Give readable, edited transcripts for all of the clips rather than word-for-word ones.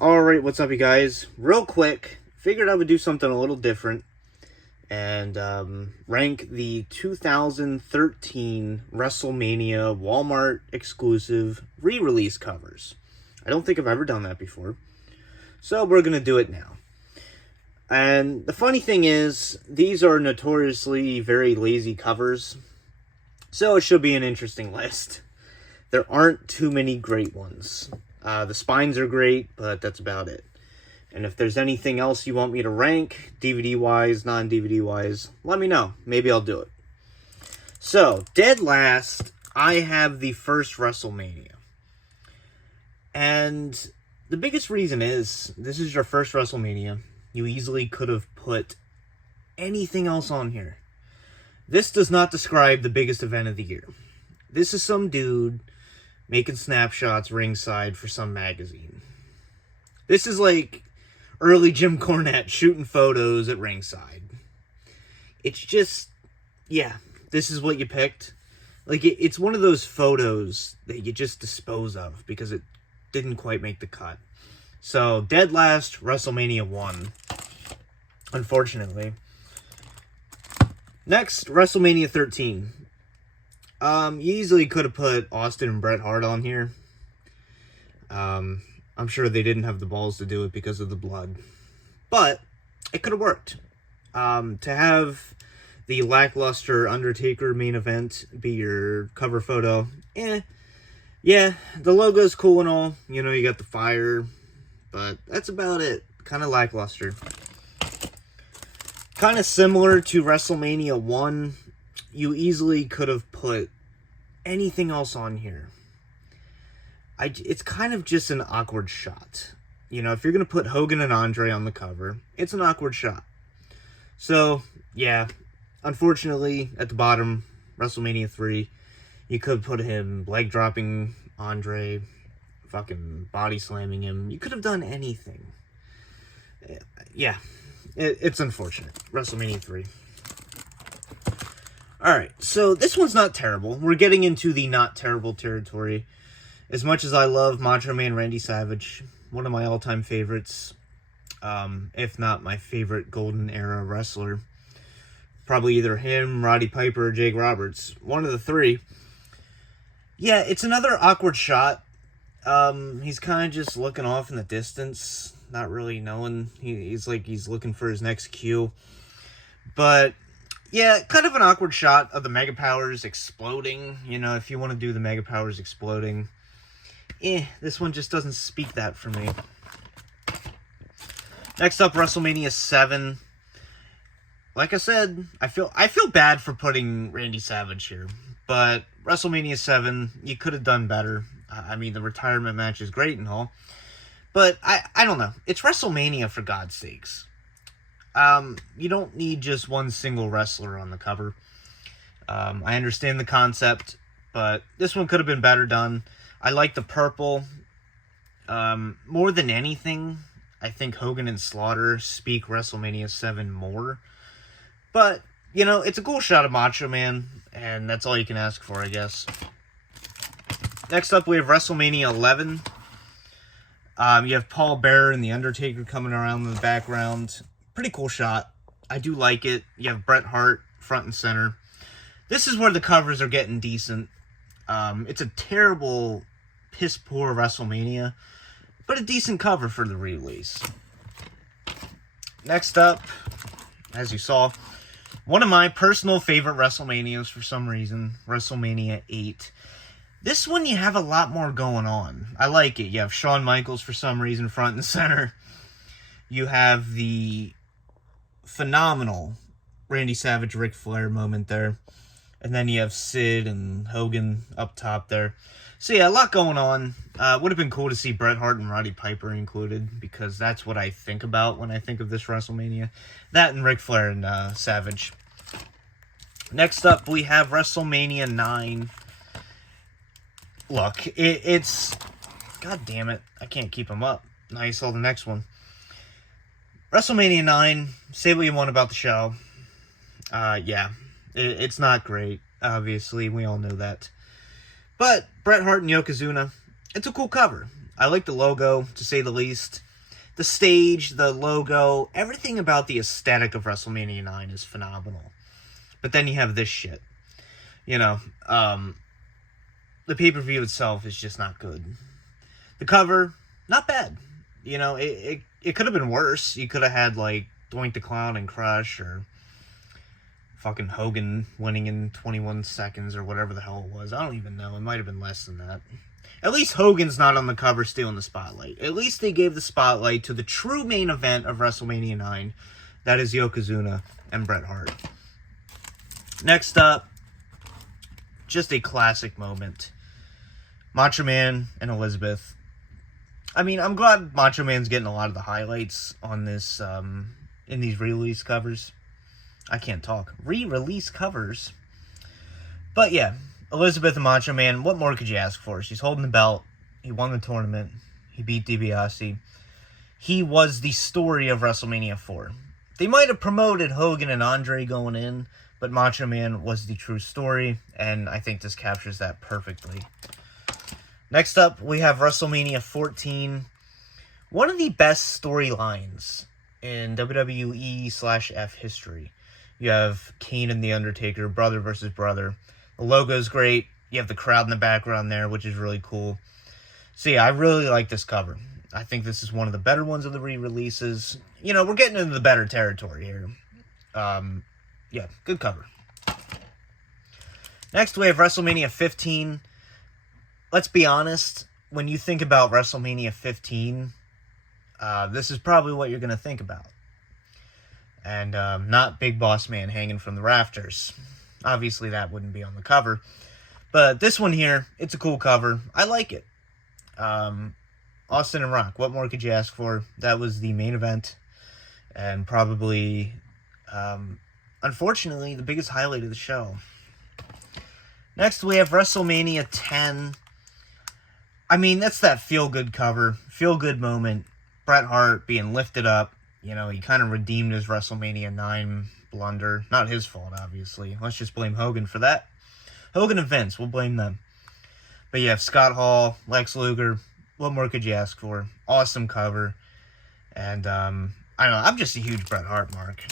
Alright, what's up you guys? Real quick, figured I would do something a little different and rank the 2013 WrestleMania Walmart exclusive re-release covers. I don't think I've ever done that before, so we're going to do it now. And the funny thing is, these are notoriously very lazy covers, so it should be an interesting list. There aren't too many great ones. The spines are great, but that's about it. And if there's anything else you want me to rank, DVD-wise, non-DVD-wise, let me know. Maybe I'll do it. So, dead last, I have the first WrestleMania. And the biggest reason is, this is your first WrestleMania. You easily could have put anything else on here. This does not describe the biggest event of the year. This is some dude making snapshots ringside for some magazine. This is like early Jim Cornette shooting photos at ringside. It's just, yeah, this is what you picked. Like, it's one of those photos that you just dispose of because it didn't quite make the cut. So, dead last, WrestleMania 1. Unfortunately. Next, WrestleMania 13. You easily could have put Austin and Bret Hart on here. I'm sure they didn't have the balls to do it because of the blood. But it could have worked. To have the lackluster Undertaker main event be your cover photo, yeah, the logo's cool and all. You know, you got the fire. But that's about it. Kind of lackluster. Kind of similar to WrestleMania 1. You easily could have put anything else on here. It's kind of just an awkward shot. You know, if you're going to put Hogan and Andre on the cover, it's an awkward shot. So, yeah, unfortunately, at the bottom, WrestleMania 3, you could put him leg dropping Andre, fucking body slamming him. You could have done anything. Yeah, it's unfortunate. WrestleMania 3. Alright, so this one's not terrible. We're getting into the not terrible territory. As much as I love Macho Man Randy Savage, one of my all-time favorites, if not my favorite golden era wrestler, probably either him, Roddy Piper, or Jake Roberts. One of the three. Yeah, it's another awkward shot. He's kind of just looking off in the distance, not really knowing. He's like he's looking for his next cue. But yeah, kind of an awkward shot of the Mega Powers exploding. You know, if you want to do the Mega Powers exploding. This one just doesn't speak that for me. Next up, WrestleMania 7. Like I said, I feel bad for putting Randy Savage here. But WrestleMania 7, you could have done better. I mean, the retirement match is great and all. But I don't know. It's WrestleMania, for God's sakes. You don't need just one single wrestler on the cover. I understand the concept, but this one could have been better done. I like the purple. More than anything, I think Hogan and Slaughter speak WrestleMania 7 more. But, you know, it's a cool shot of Macho Man, and that's all you can ask for, I guess. Next up, we have WrestleMania 11. You have Paul Bearer and The Undertaker coming around in the background. Pretty cool shot. I do like it. You have Bret Hart front and center. This is where the covers are getting decent. It's a terrible, piss-poor WrestleMania, but a decent cover for the release. Next up, as you saw, one of my personal favorite WrestleManias for some reason, WrestleMania 8. This one, you have a lot more going on. I like it. You have Shawn Michaels for some reason front and center. You have the phenomenal Randy Savage, Ric Flair moment there. And then you have Sid and Hogan up top there. So yeah, a lot going on. Would have been cool to see Bret Hart and Roddy Piper included, because that's what I think about when I think of this WrestleMania. That and Ric Flair and Savage. Next up, we have WrestleMania 9. Look, it's... God damn it. I can't keep them up. Now you saw the next one. WrestleMania 9. Say what you want about the show. Yeah. It's not great, obviously. We all know that. But Bret Hart and Yokozuna, it's a cool cover. I like the logo, to say the least. The stage, the logo, everything about the aesthetic of WrestleMania 9 is phenomenal. But then you have this shit. You know, the pay-per-view itself is just not good. The cover, not bad. You know, it could have been worse. You could have had, like, Doink the Clown and Crush, or fucking Hogan winning in 21 seconds, or whatever the hell it was. I don't even know. It might have been less than that. At least Hogan's not on the cover stealing the spotlight. At least they gave the spotlight to the true main event of WrestleMania 9. That is Yokozuna and Bret Hart. Next up, just a classic moment. Macho Man and Elizabeth. I mean, I'm glad Macho Man's getting a lot of the highlights on this, in these re-release covers. I can't talk. Re-release covers. But yeah, Elizabeth and Macho Man, what more could you ask for? She's holding the belt. He won the tournament. He beat DiBiase. He was the story of WrestleMania 4. They might have promoted Hogan and Andre going in, but Macho Man was the true story, and I think this captures that perfectly. Next up, we have WrestleMania 14. One of the best storylines in WWE/F history. You have Kane and The Undertaker, brother versus brother. The logo's great. You have the crowd in the background there, which is really cool. So yeah, I really like this cover. I think this is one of the better ones of the re-releases. You know, we're getting into the better territory here. Yeah, good cover. Next, we have WrestleMania 15. Let's be honest, when you think about WrestleMania 15, this is probably what you're going to think about. And not Big Boss Man hanging from the rafters. Obviously, that wouldn't be on the cover. But this one here, it's a cool cover. I like it. Austin and Rock, what more could you ask for? That was the main event. And probably, unfortunately, the biggest highlight of the show. Next, we have WrestleMania 10. I mean, that's that feel-good cover. Feel-good moment. Bret Hart being lifted up. You know, he kind of redeemed his WrestleMania 9 blunder. Not his fault, obviously. Let's just blame Hogan for that. Hogan and Vince, we'll blame them. But you have Scott Hall, Lex Luger. What more could you ask for? Awesome cover. And, I don't know, I'm just a huge Bret Hart mark.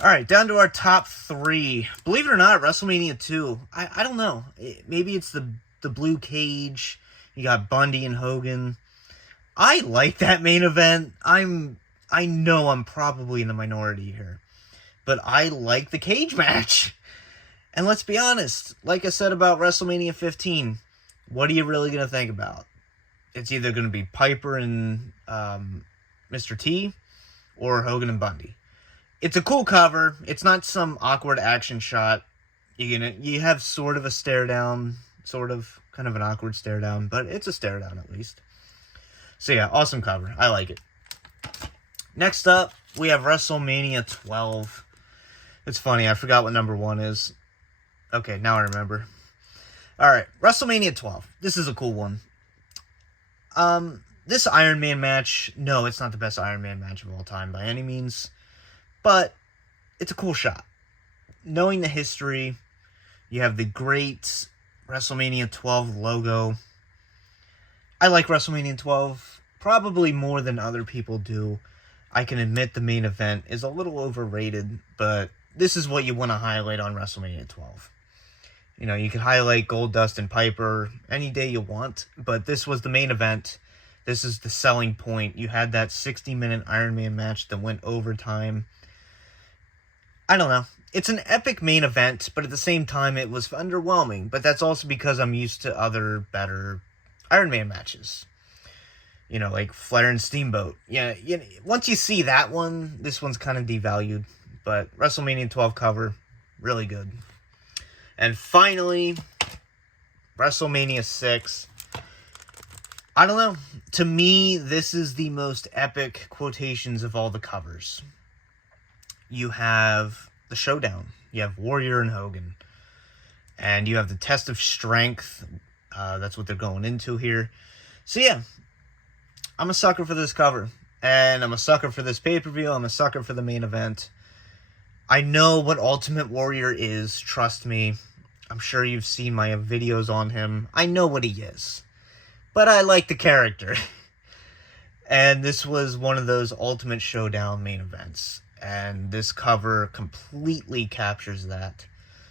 Alright, down to our top 3. Believe it or not, WrestleMania 2. I don't know. Maybe it's the blue cage. You got Bundy and Hogan. I like that main event. I know I'm probably in the minority here. But I like the cage match. And let's be honest, like I said about WrestleMania 15, what are you really going to think about? It's either going to be Piper and Mr. T or Hogan and Bundy. It's a cool cover. It's not some awkward action shot. You have sort of a stare down, kind of an awkward stare down, but it's a stare down at least. So yeah, awesome cover. I like it. Next up, we have WrestleMania 12. It's funny, I forgot what number 1 is. Okay, now I remember. Alright, WrestleMania 12. This is a cool one. This Iron Man match, no, it's not the best Iron Man match of all time by any means, but it's a cool shot. Knowing the history, you have the great WrestleMania 12 logo. I like WrestleMania 12 probably more than other people do. I can admit the main event is a little overrated, but this is what you want to highlight on WrestleMania 12. You know, you can highlight Goldust and Piper any day you want, but this was the main event. This is the selling point. You had that 60-minute Iron Man match that went overtime. I don't know. It's an epic main event, but at the same time, it was underwhelming. But that's also because I'm used to other, better Iron Man matches. You know, like Flair and Steamboat. Yeah, once you see that one, this one's kind of devalued. But WrestleMania 12 cover, really good. And finally, WrestleMania 6. I don't know. To me, this is the most epic quotations of all the covers. You have the showdown. You have Warrior and Hogan. And you have the test of strength. That's what they're going into here. So yeah, I'm a sucker for this cover. And I'm a sucker for this pay-per-view. I'm a sucker for the main event. I know what Ultimate Warrior is. Trust me. I'm sure you've seen my videos on him. I know what he is. But I like the character. And this was one of those Ultimate Showdown main events. And this cover completely captures that.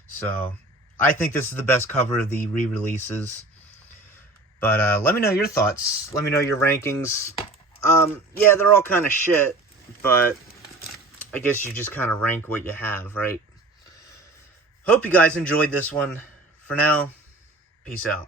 So, I think this is the best cover of the re-releases. But let me know your thoughts. Let me know your rankings. Yeah, they're all kind of shit. But I guess you just kind of rank what you have, right? Hope you guys enjoyed this one. For now, peace out.